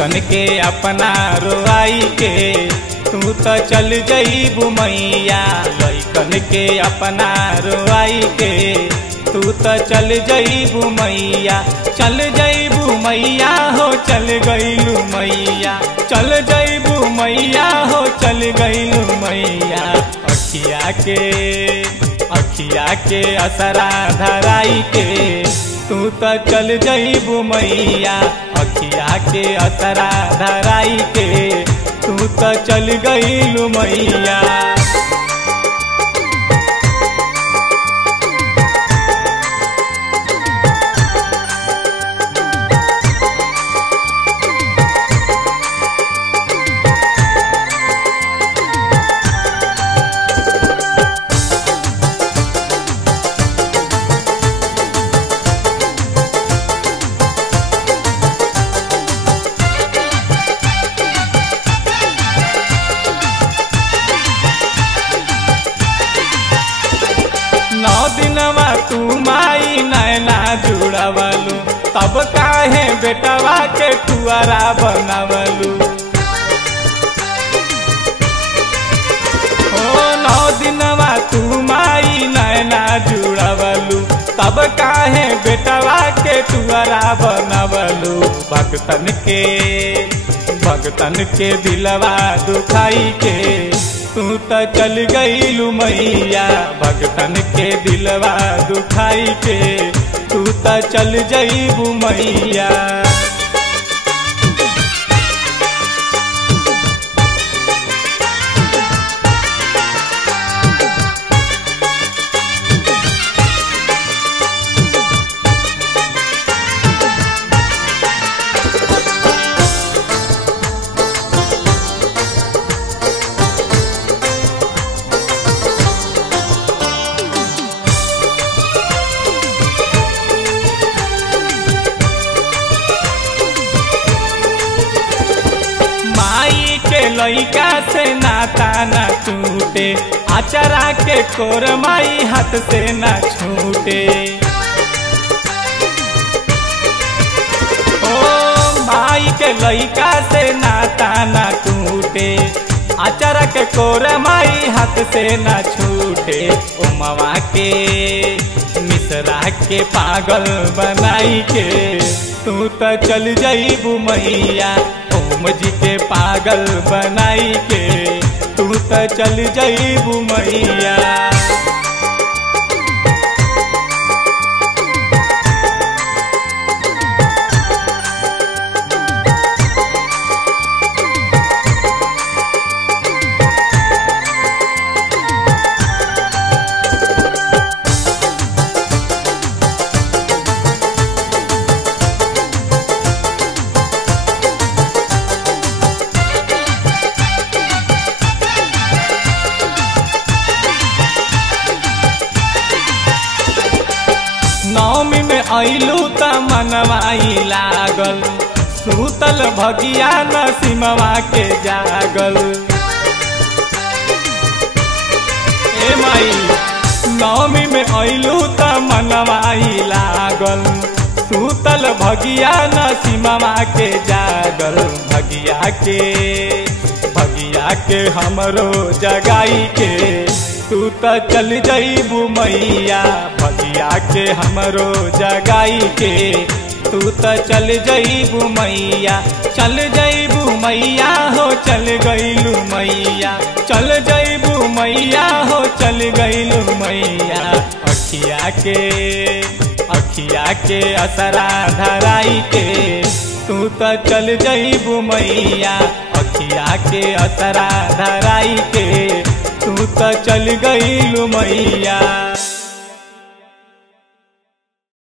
लइकन के अपना रोआई के तू तो चल जईबू मैया। लइकन के अपना रोआई के तू तो चल जईबू मैया। चल जईबू मैया हो चल गईलू मैया। चल जईबू मैया हो चल गईलू मैया। अखिया के असरा धराई के तू तो चल जईबू मैया। अखिया के असरा धराई के तू तो चल गईलू मैया। नौ दिनवा तू माई नैना जुड़वलू तब काहे बेटवा के टुअरा बनवलू। ओ 9 दिनवा तू माई नैना जुड़वलू तब काहे बेटवा के टुअरा बनवलू। भगतन के दिलवा दुखाई के तू तो चल गईलू मैया। भगतन के दिलवा दुखाई के तू तो चल जईबू मैया। लइका से नाता न टूटे आचरा के कोर माई हाथ से न छूटे। ओ माई के लइका से नाता न टूटे आचरा के कोर माई हाथ से न छूटे। ओ मवा के मिश्रा के पागल बनाई के तू तो चल जईबू मैया। ओम जी के पागल बनाई के तू तो चल जईबू मैया। नवमी में अइलू त मनवाई लागल सूतल भगिया नसीमवा के जागल। ए माई नवमी में अइलू त मनवाई लागल सूतल भगिया नसीमवा के जागल। भगिया के हमरो जगाई के तू तो चल जईबू मैया। भगिया के हमरो जगाई के तू तो चल जईबू मैया। चल जईबू मैया हो चल गईलू मैया। चल जईबू मैया हो चल गईलू मैया। अखिया के असरा धराई के तू तो चल जईबू मैया। अखिया के असरा धराई के तू तो चल गईलू मैया।